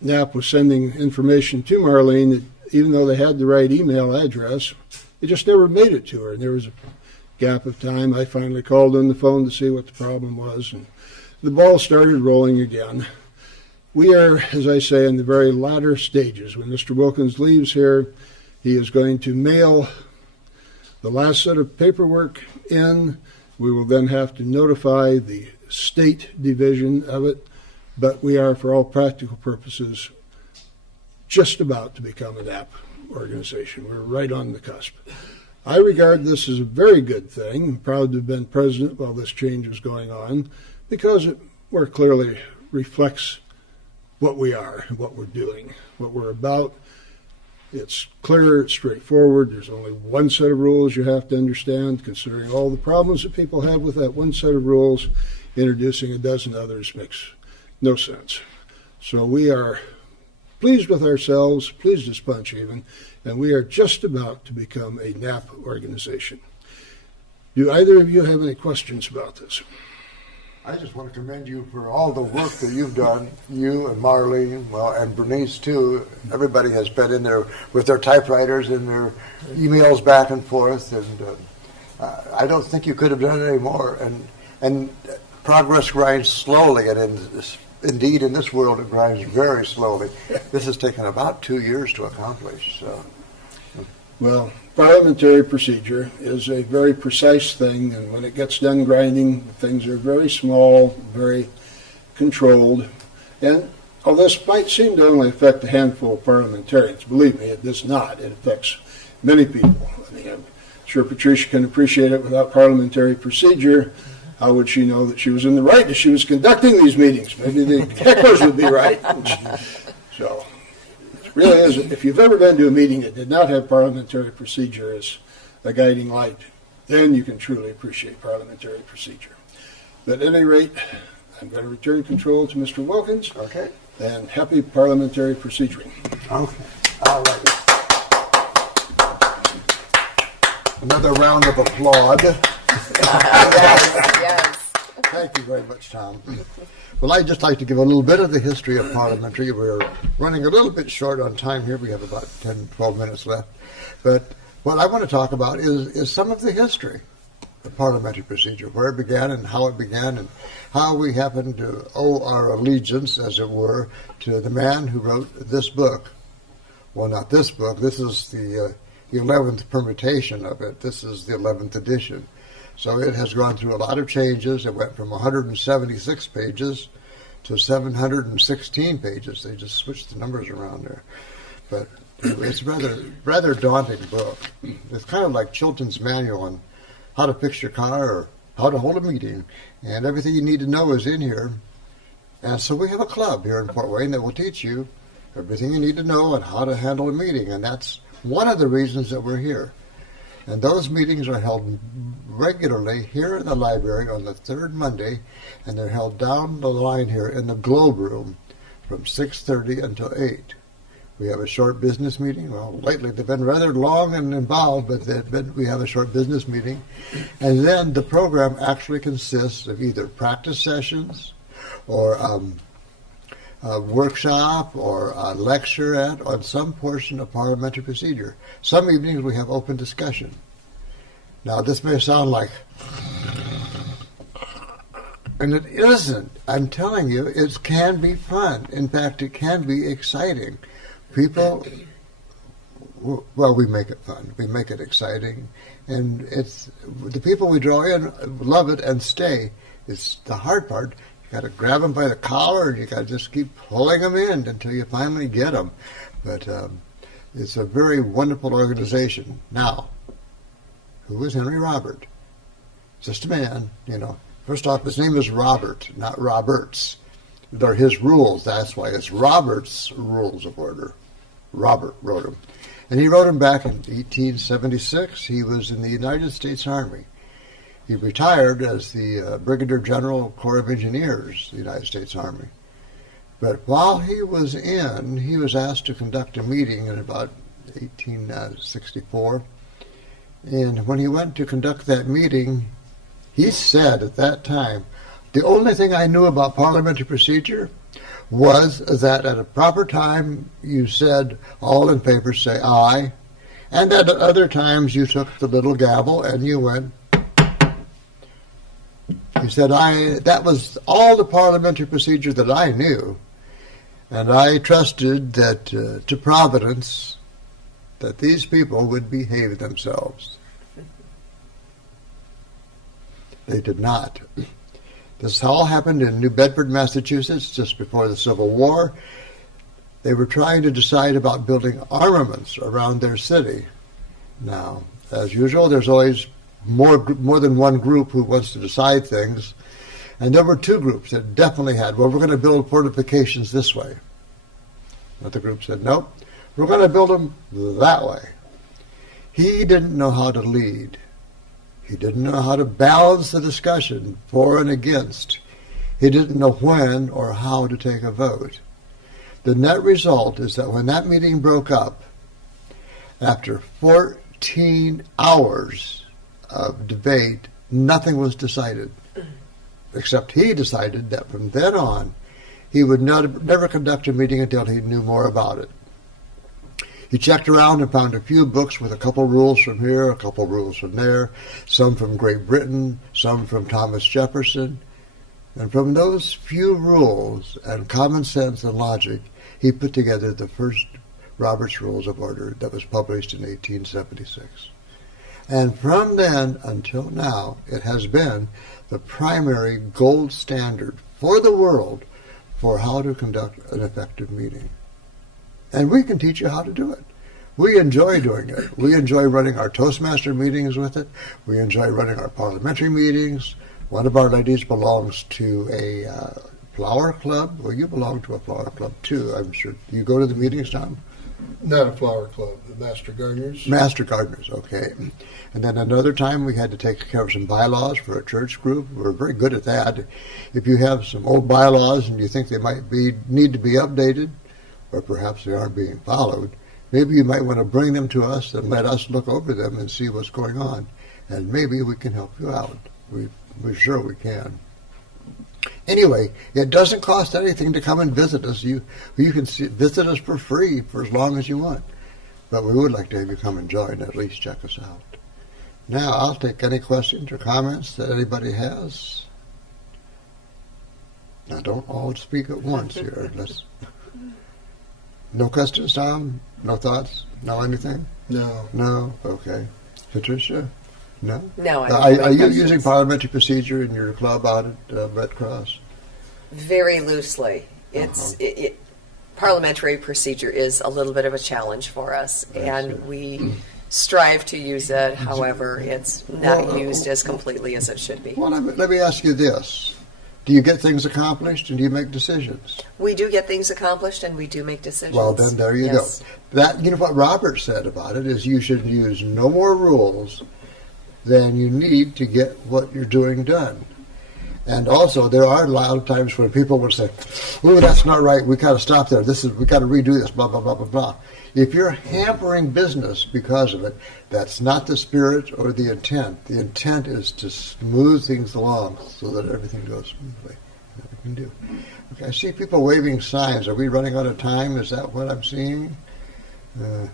NAP was sending information to Marlene, that even though they had the right email address, it just never made it to her. And there was a gap of time. I finally called on the phone to see what the problem was, and the ball started rolling again. We are, as I say, in the very latter stages. When Mr. Wilkins leaves here, he is going to mail the last set of paperwork in. We will then have to notify the state division of it, but we are, for all practical purposes, just about to become a NAP organization. We're right on the cusp. I regard this as a very good thing. I'm proud to have been president while this change was going on, because it more clearly reflects what we are and what we're doing, what we're about. It's clear, it's straightforward. There's only one set of rules you have to understand. Considering all the problems that people have with that one set of rules, introducing a dozen others makes no sense. So we are pleased with ourselves, pleased as punch even, and we are just about to become a NAP organization. Do either of you have any questions about this? I just want to commend you for all the work that you've done, you and Marlene, well, and Bernice too. Everybody has been in there with their typewriters and their emails back and forth, and I don't think you could have done any more. And progress grinds slowly, and indeed in this world it grinds very slowly. This has taken about 2 years to accomplish. So. Well, parliamentary procedure is a very precise thing, and when it gets done grinding, things are very small, very controlled. And although this might seem to only affect a handful of parliamentarians, believe me, it does not. It affects many people. I mean, I'm sure Patricia can appreciate it. Without parliamentary procedure, how would she know that she was in the right as she was conducting these meetings? Maybe the hecklers would be right. So. Really is, if you've ever been to a meeting that did not have parliamentary procedure as a guiding light, then you can truly appreciate parliamentary procedure. But at any rate, I'm going to return control to Mr. Wilkins. Okay. And happy parliamentary proceduring. Okay. All right. Another round of applause. Yes. Thank you very much, Tom. Well, I'd just like to give a little bit of the history of parliamentary. We're running a little bit short on time here. We have about 10, 12 minutes left. But what I want to talk about is some of the history of parliamentary procedure, where it began and how we happen to owe our allegiance, as it were, to the man who wrote this book. Well, not this book. This is the 11th permutation of it. This is the 11th edition. So it has gone through a lot of changes. It went from 176 pages to 716 pages. They just switched the numbers around there. But it's a rather daunting book. It's kind of like Chilton's manual on how to fix your car or how to hold a meeting. And everything you need to know is in here. And so we have a club here in Fort Wayne that will teach you everything you need to know on how to handle a meeting. And that's one of the reasons that we're here. And those meetings are held regularly here in the library on the third Monday, and they're held down the line here in the Globe Room from 6:30 until 8. We have a short business meeting. Well, lately they've been rather long and involved, but we have a short business meeting. And then the program actually consists of either practice sessions or a workshop or a lecture on some portion of parliamentary procedure. Some evenings we have open discussion. Now this may sound like, and it isn't. I'm telling you, it can be fun. In fact, it can be exciting. People, well, we make it fun. We make it exciting. And it's the people we draw in love it and stay. It's the hard part. You got to grab them by the collar, and you got to just keep pulling them in until you finally get them. But it's a very wonderful organization. Now, who is Henry Robert? Just a man, you know. First off, his name is Robert, not Roberts. They're his rules. That's why it's Robert's Rules of Order. Robert wrote them. And he wrote them back in 1876. He was in the United States Army. He retired as the Brigadier General Corps of Engineers, the United States Army. But while he was asked to conduct a meeting in about 1864. And when he went to conduct that meeting, he said at that time, the only thing I knew about parliamentary procedure was that at a proper time you said, all in favor say aye, and at other times you took the little gavel and you went. He said, that was all the parliamentary procedure that I knew, and I trusted that to Providence that these people would behave themselves. They did not. This all happened in New Bedford, Massachusetts, just before the Civil War. They were trying to decide about building armaments around their city. Now, as usual, there's always more than one group who wants to decide things. And there were two groups that definitely had, well, we're going to build fortifications this way. Another group said, nope, We're going to build them that way. He didn't know how to lead. He didn't know how to balance the discussion for and against. He didn't know when or how to take a vote. The net result is that when that meeting broke up, after 14 hours of debate, nothing was decided, except he decided that from then on, he would never conduct a meeting until he knew more about it. He checked around and found a few books with a couple rules from here, a couple rules from there, some from Great Britain, some from Thomas Jefferson. And from those few rules and common sense and logic, he put together the first Robert's Rules of Order that was published in 1876. And from then until now, it has been the primary gold standard for the world for how to conduct an effective meeting. And we can teach you how to do it. We enjoy doing it. We enjoy running our Toastmaster meetings with it. We enjoy running our parliamentary meetings. One of our ladies belongs to a flower club. Well, you belong to a flower club too, I'm sure. You go to the meetings, Tom? Not a flower club, the Master Gardeners. Master Gardeners, okay. And then another time we had to take care of some bylaws for a church group. We're very good at that. If you have some old bylaws and you think they might need to be updated, or perhaps they aren't being followed, maybe you might want to bring them to us and let us look over them and see what's going on. And maybe we can help you out. We're sure we can. Anyway, it doesn't cost anything to come and visit us. You can visit us for free for as long as you want. But we would like to have you come and join and at least check us out. Now, I'll take any questions or comments that anybody has. Now, don't all speak at once here. No questions, Tom? No thoughts? No anything? No. No? Okay. Patricia? No? No. Are you using parliamentary procedure in your club out at Red Cross? Very loosely. Parliamentary procedure is a little bit of a challenge for us, and we strive to use it. However, it's not used as completely as it should be. Well, let me ask you this. Do you get things accomplished and do you make decisions? We do get things accomplished and we do make decisions. Well, then there you Yes. go. What Robert said about it is you should use no more rules than you need to get what you're doing done. And also, there are a lot of times when people will say, "Oh, that's not right. We got to stop there. We got to redo this." Blah blah blah blah blah. If you're hampering business because of it, that's not the spirit or the intent. The intent is to smooth things along so that everything goes smoothly. That we can do. Okay, I see people waving signs. Are we running out of time? Is that what I'm seeing?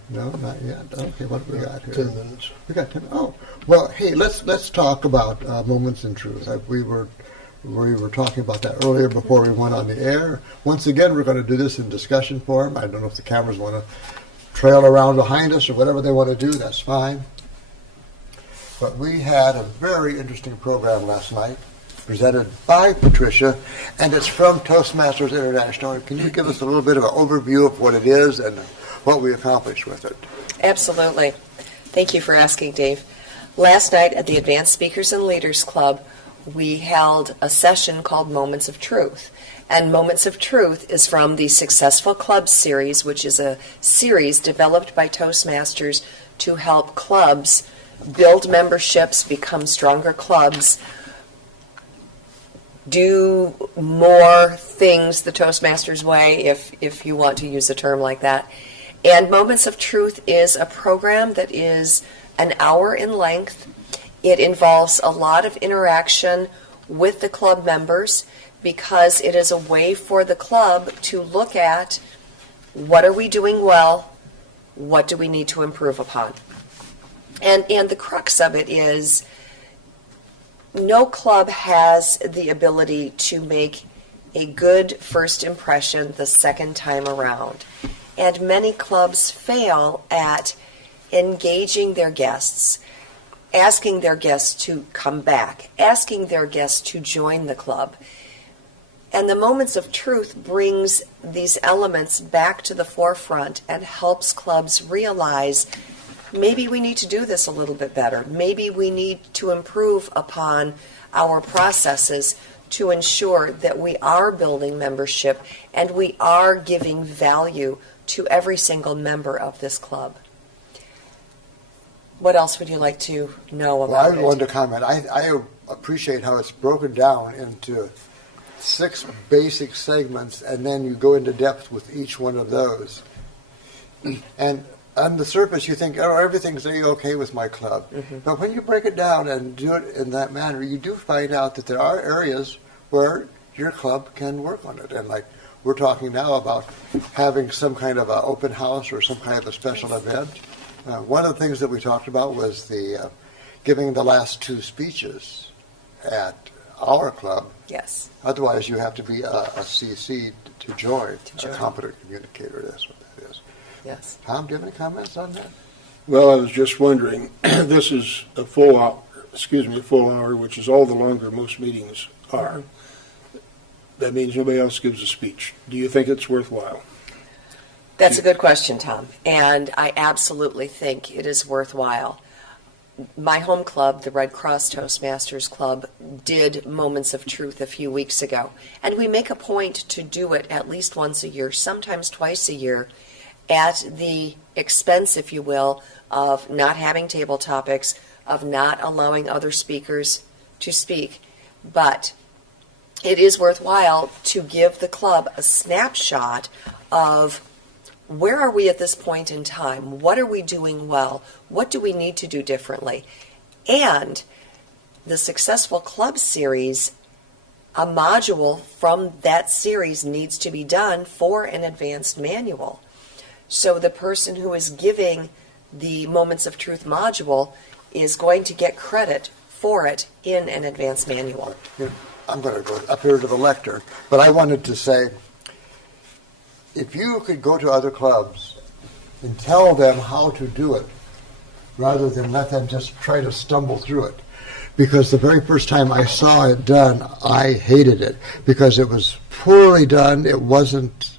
No, not yet. Okay, what do we got here? 10 minutes. We got 10. Oh, well, hey, let's talk about moments in truth. We were talking about that earlier before we went on the air. Once again, we're going to do this in discussion form. I don't know if the cameras want to trail around behind us or whatever they want to do. That's fine. But we had a very interesting program last night presented by Patricia, and it's from Toastmasters International. Can you give us a little bit of an overview of what it is and what we accomplished with it? Absolutely. Thank you for asking, Dave. Last night at the Advanced Speakers and Leaders Club, we held a session called Moments of Truth. And Moments of Truth is from the Successful Clubs series, which is a series developed by Toastmasters to help clubs build memberships, become stronger clubs, do more things the Toastmasters way, if you want to use a term like that. And Moments of Truth is a program that is an hour in length. It involves a lot of interaction with the club members because it is a way for the club to look at what are we doing well, what do we need to improve upon. And the crux of it is no club has the ability to make a good first impression the second time around. And many clubs fail at engaging their guests, asking their guests to come back, asking their guests to join the club. And the Moments of Truth brings these elements back to the forefront and helps clubs realize maybe we need to do this a little bit better. Maybe we need to improve upon our processes to ensure that we are building membership and we are giving value to every single member of this club. What else would you like to know about Well, I wanted to comment. I appreciate how it's broken down into 6 basic segments, and then you go into depth with each one of those. And on the surface, you think, oh, everything's okay with my club. But when you break it down and do it in that manner, you do find out that there are areas where your club can work on it. And like we're talking now about having some kind of an open house or some kind of a special event. One of the things that we talked about was the giving the last 2 speeches at our club. Yes. Otherwise, you have to be a CC to join. A competent communicator. That's what that is. Yes. Tom, do you have any comments on that? Well, I was just wondering, this is a full hour, which is all the longer most meetings are. That means nobody else gives a speech. Do you think it's worthwhile? That's a good question, Tom, and I absolutely think it is worthwhile. My home club, the Red Cross Toastmasters Club, did Moments of Truth a few weeks ago, and we make a point to do it at least once a year, sometimes twice a year, at the expense, if you will, of not having table topics, of not allowing other speakers to speak. But it is worthwhile to give the club a snapshot of where are we at this point in time? What are we doing well? What do we need to do differently? And the Successful Club series, a module from that series needs to be done for an advanced manual. So the person who is giving the Moments of Truth module is going to get credit for it in an advanced manual. I'm going to go up here to the lectern, but I wanted to say, if you could go to other clubs and tell them how to do it, rather than let them just try to stumble through it. Because the very first time I saw it done, I hated it, because it was poorly done. It wasn't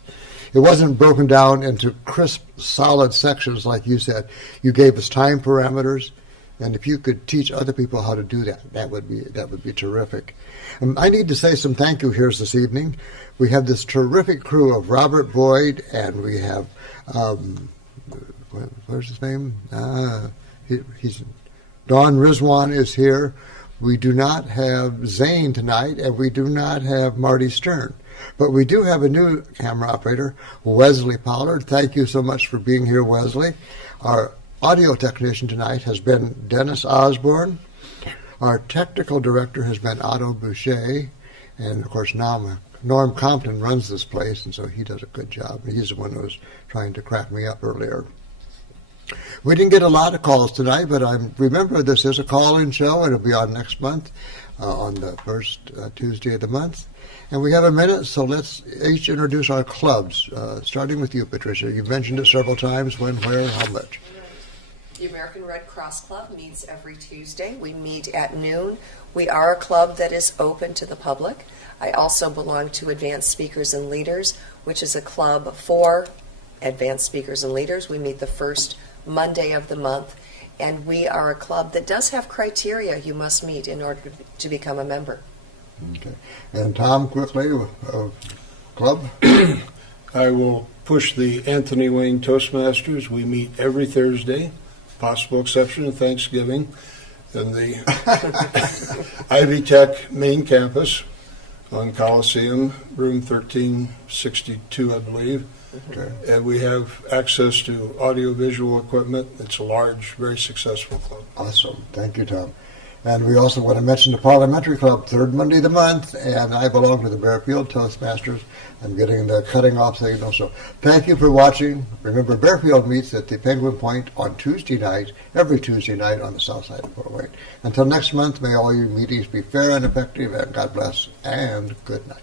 broken down into crisp, solid sections like you said. You gave us time parameters, and if you could teach other people how to do that, that would be terrific. I need to say some thank you here this evening. We have this terrific crew of Robert Boyd, and we have, where's his name? He's Don Rizwan is here. We do not have Zane tonight, and we do not have Marty Stern. But we do have a new camera operator, Wesley Pollard. Thank you so much for being here, Wesley. Our audio technician tonight has been Dennis Osborne. Our technical director has been Otto Boucher. And, of course, Norm Compton runs this place, and so he does a good job. He's the one who was trying to crack me up earlier. We didn't get a lot of calls tonight, but remember this is a call-in show. It'll be on next month, on the first Tuesday of the month. And we have a minute, so let's each introduce our clubs, starting with you, Patricia. You've mentioned it several times. When, where, how much? The American Red Cross Club meets every Tuesday. We meet at noon. We are a club that is open to the public. I also belong to Advanced Speakers and Leaders, which is a club for advanced speakers and leaders. We meet the first Monday of the month, and we are a club that does have criteria you must meet in order to become a member. Okay. And Tom, quickly, club? I will push the Anthony Wayne Toastmasters. We meet every Thursday, possible exception of Thanksgiving, in the Ivy Tech main campus on Coliseum, room 1362, I believe. Okay. And we have access to audio-visual equipment. It's a large, very successful club. Awesome. Thank you, Tom. And we also want to mention the Parliamentary Club, third Monday of the month, and I belong to the Bearfield Toastmasters. I'm getting the cutting off signal. So thank you for watching. Remember, Bearfield meets at the Penguin Point on Tuesday night, every Tuesday night on the south side of Fort Wayne. Until next month, may all your meetings be fair and effective, and God bless, and good night.